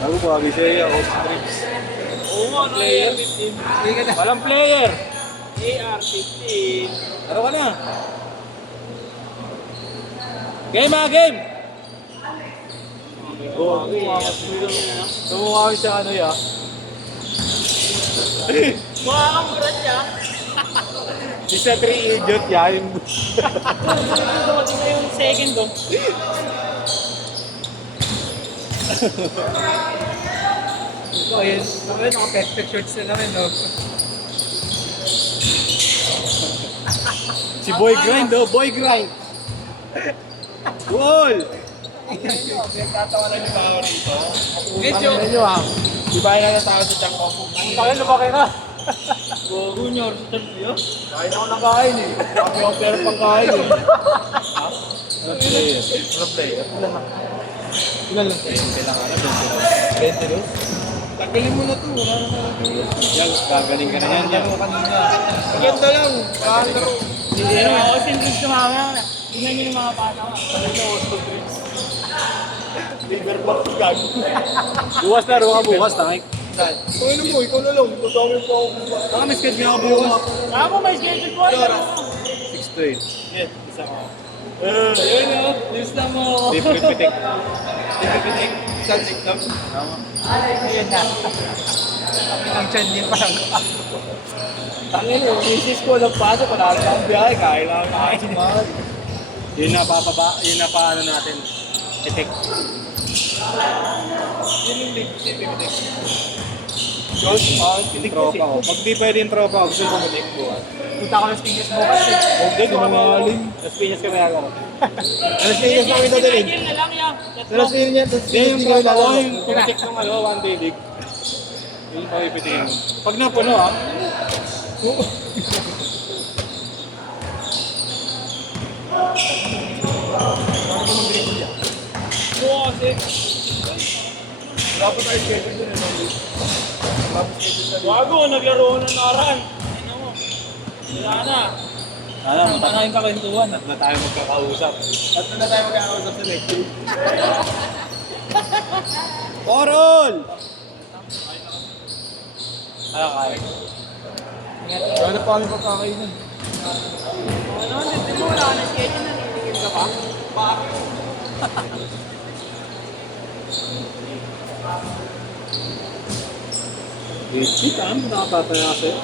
Ako bago siya yung off-strips. Oo nga, no, AR-15. Walang player. AR-15. Taro ka na. Game ah, game! Oo, tumukha ko siya ano ya. Mukha kang brad niya. Isa 3 idiot ya. Yung... Dumating na yung second do. Ito, ayun. Ayun, naka-perfect shorts na naman, no? Si Boy Grind oh, Boy Grind. Goal! Nagtatawanan yung mga rito. Ano nyo ah? Ibahin na tayo sa tiyan ko. Kaya lumaki na. Junior, sa yun. Kain ako ng kain eh. Kami ako pero pang kain eh. Ano player? Ano player? Ilan lang? Ilan lang tayo? Kailangan na 22? Tagalin mo na to. Wala na naman. Yan, gagaling ka na yan. Yan. Kanina. Ganda lang. Kalaro. Pero ako sinunod ko hanga. Tingnan nyo yung mga bata ko. Talaga, Oslo Dreams. Liverpool gag. Bukas na, ruha bukas. Tangay. Ano mo? Ikaw na lang. Tutawin po ako. Baka may schedule ako bukas. Ako may schedule ko. Ano oras? 6 to 8. Yes, isa ko. Ayun o, news na mo. Di pipitik. Pipitik. Isang siklam. Tama. Ayun na. Ang chan niya parang. Tangin yung misis ko nagpasok. Panalo na ang biyahe. Kailangan kain. Yun na paano natin. Pitik. Yun yung pipitik. Short, pitik tropa ko. Pag di pwede yung tropa ko, gusto ko pitik bukas. Punta ko ng Piñas bukas eh. Huwag din, gumaling. Tapos pinyas kami ako. Alas Piñas na kita din. Schedule na lang yan. Alas Piñas. Hindi yung tropa ko, yung pitik ng one day league. Yung pagpipitikin mo. Pag napuno ah. Bukas Wala pa tayo schedule dun eh. Wala pa schedule sa Wago, naglaro na naran. Ano mo? Wala na. Alam, Punta na yung kakwentuhan. na tayo magkakausap. At na tayo magkakausap sa next week. Porol! Ano kaya? Wala na pa kami pagkakainan. Ano, hindi mo wala ka na schedule na niligil ka pa? Wait, ano nakapataya sa'yo?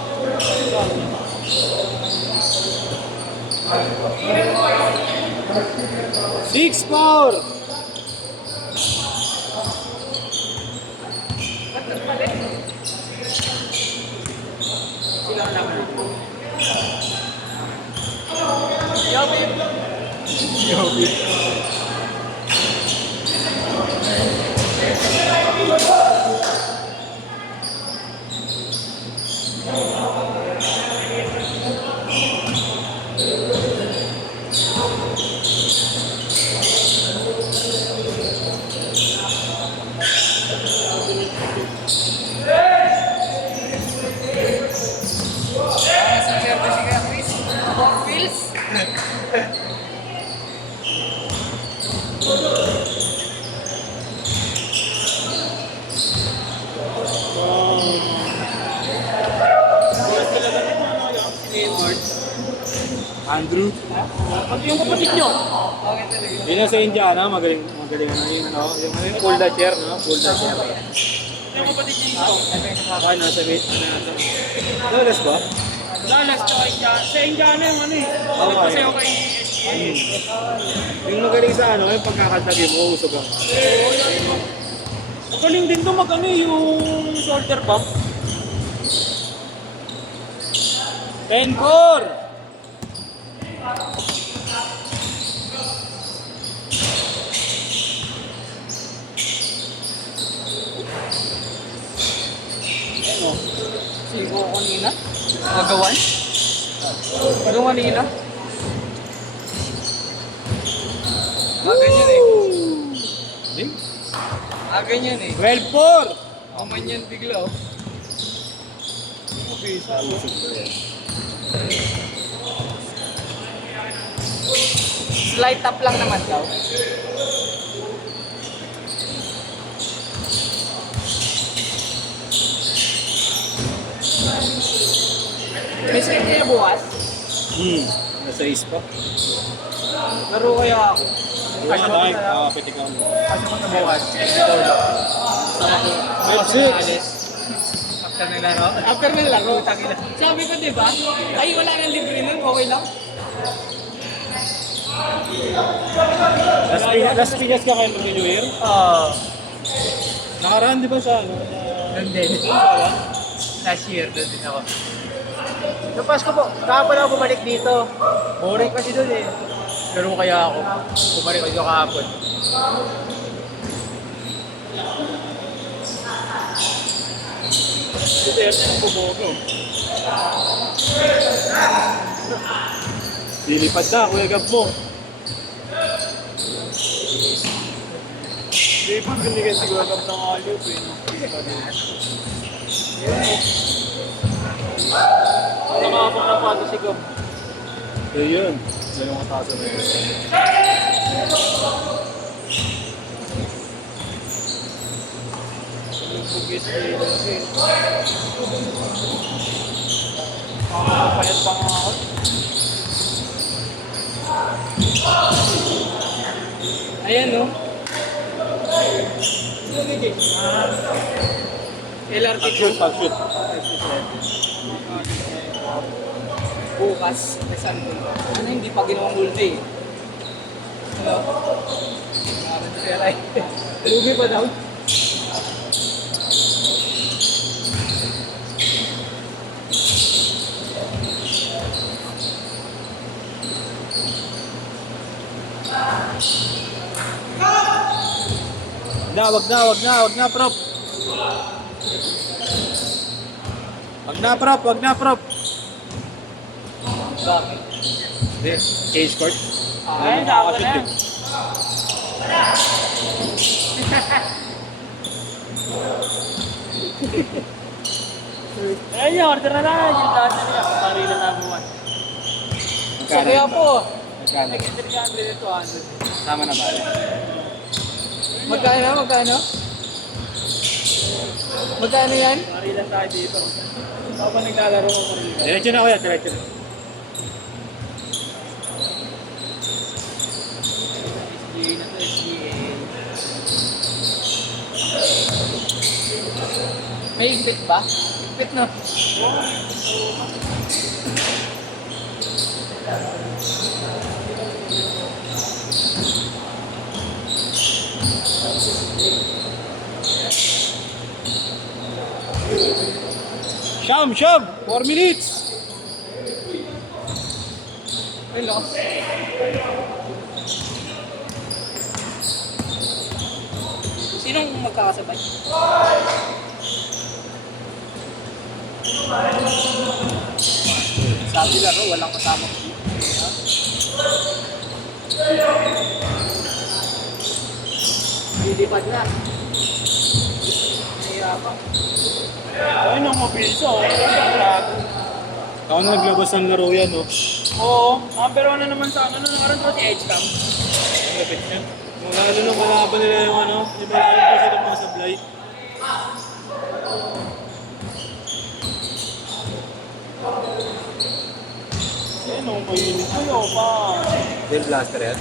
Six power! Andrew. Pati yung kapatid nyo. Yun na sa Indiana, magaling ano yung ano, yung pull the chair, no? Pull the chair. Yung kapatid nyo ito. Okay, nasa mid, nasa... Lolas ba? Lalas tsaka Indiana. Sa Indiana yung ano eh. Okay. Kasi ako kay SGA. Yung magaling sa ano, yung pagkakatabi mo, usog ang... Magaling din to mag ano eh, yung shoulder bump. 10-4! Sigo ko kanina. Magawan? Magawan kanina? Ganyan eh. Hindi? Ganyan eh. 12-4! Aman yan bigla oh. Usog ko yan. Slight up lang naman daw. Race niya bukas? Nasa ispa. Laro kaya ako. Kasya ba tayo? Pwede ka mo. Kasya mo na bukas. After ng laro? After ng laro, tangina. Sabi ko, di ba? Ay, wala nang libre nun, okay lang. Las Piñas ka kayo mag-New Year? Oo. Nakaraan di ba sa ano? Doon din. Last year, doon din ako. Noong Pasko po, kahapon ako bumalik dito. Boring kasi doon eh. Laro kaya ako. Bumalik ako kahapon. Ito yan, ang bumogo. Lilipad na, Kuya Gab mo. Lilipad, binigyan si Kuya Gab ng aliw. Nakakapang ng pato si Gab. Ayun, yan yung katasa na yun. Payat pa nga ako. Ayan no. LRT Pag-shoot. bukas. Ano hindi pa ginawang multi? Ano? Lugi pa daw. Wag na, prop. Wag na, prop. Bakit? Hindi, cage court. Ay, dapat na yan. Ayun yung order na lang. Yung lahat na niya. Parila na buwan. So kaya po, Magkano? nag-300 ito 200. Tama na ba? Magkano? Magkano yan? Parila tayo dito. Habang naglalaro ko parila. Diretso na kuya, diretso na. SGA na to, SGA. May higpit ba? Higpit na. Sham! 4 minutes! Hello. Sinong magkakasabay? Sabi laro, walang kasama. Lilipad na. Nahihirapan. Ayun ang mabilis oh. Ako na naglabas ng laro yan, no? Oo, number 1 na naman sa ano, nakaroon ko si Edge Cam. Lapit niya. Mga ano nung kalaban nila yung ano, di ba yung kasi ng mga sablay? Ayun oh, mainit ko yun pa. Then blaster yan?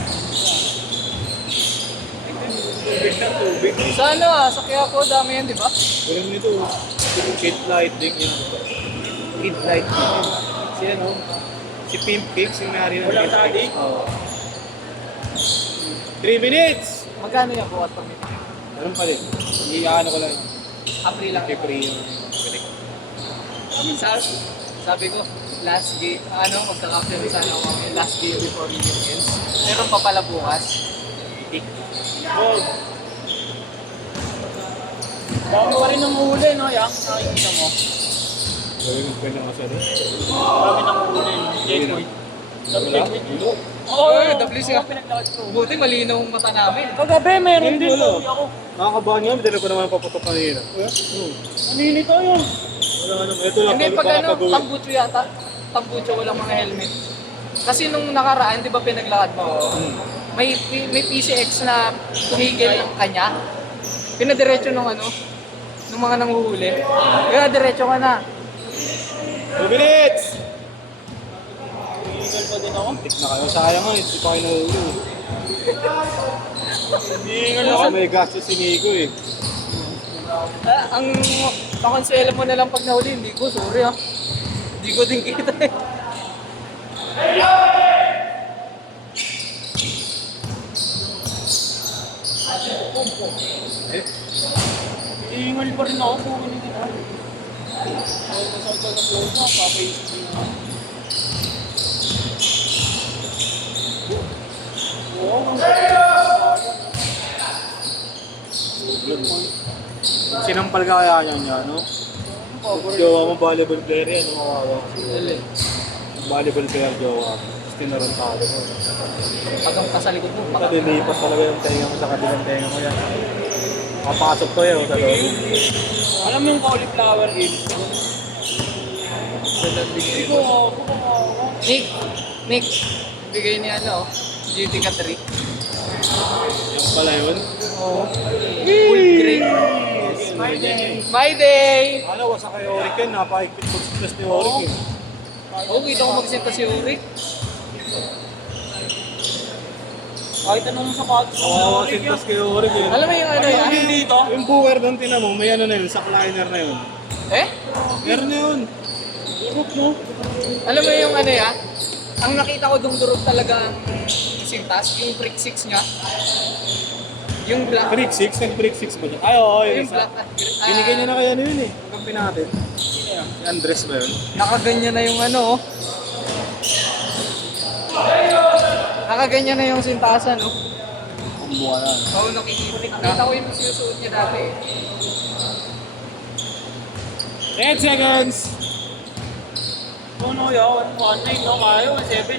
Tubig na tubig. Sa ano sa Quiapo, dami yan, di ba? Walang nito, kid lighting yun. Kid lighting yun. Si ano, si Pimp Cakes yung nari ng Walang Pimp tadi? Cakes. Oo. 3 minutes! Magkano yan bukas pag may Meron pa rin. Iyaano ko lang. April lang. Free yung Sabi ko, last game, magka-captain sana ako mamaya, last game before New Year. Meron pa pala bukas. Itik. Oh. Dami pa rin ang huli, no? Yak, nakikita mo. Gawin ko na kasi rin. Dami ng huli, no? Jetpoint. Wala? Wala? Oo, WC ka. Buti malinaw ang mata namin. Kagabi, meron din. Wala. Uwi ako. Nakakabahan nga, dala ko naman paputok kanina. Naninito yun. Wala naman. Ito lang, Hindi, pag baka pag-uwi. tambucho yata. Tambucho, walang mga helmet. Kasi nung nakaraan, di ba pinaglakad mo? May PCX na tumigil ng kanya. Pinadiretso ng ng mga nanguhuli. Kaya diretso ka na. 2 minutes! Tinggal pa din ako. Tik na kayo. Sayang nga, hindi pa kayo nahuli. Tinggal Baka may gastos si Nico eh. Ang pakonsela mo na lang pag nahuli, hindi ko, sorry ah. Hindi ko din kita eh. Tinggal pa rin ako kung hindi ka. Sinampal ka kaya niya, no? Jowa mo, volleyball player yan, no? Kawawa. Volleyball player, jowa. Tapos tinarantado mo. Pag ang kasalikod mo, Baka lilipas talaga yung tenga mo sa kabilang tenga mo yan. Makapasok to yun sa loob. alam mo yung cauliflower in? Nick, bigay ni ano, GT ka 3. Yan pala yun. Oo. Full green. My day! My day! Ano, wasa kay Oric yan. Napakikit pag-stress ni Oric eh. Oo, kita ko magsinta si Uri. Kahit anong sapatos Kawawa sintas kay Oric eh. Alam mo yung ano yan? dito? Yung booker doon, tinan mo, may ano na yun, suckliner na yun. Eh? Meron na yun. Durok mo. Alam mo yung ano yan? Ang nakita ko dung durog talaga ang sintas, yung Prick 6 niya. Yung black. Brick 6? Nag-brick 6 ba niya? Ay, oo, yun Yung isa. black at green. Binigay niya na kaya na yun eh. Kampi natin. Si Andres ba yun? Nakaganyan na yung ano. Oh. Nakaganyan na yung sintasan, no? Ang buka na. Oo, nakikita ko yung sinusuot niya dati. 10 seconds! Ano yun? 1.9 no? Kayo, 7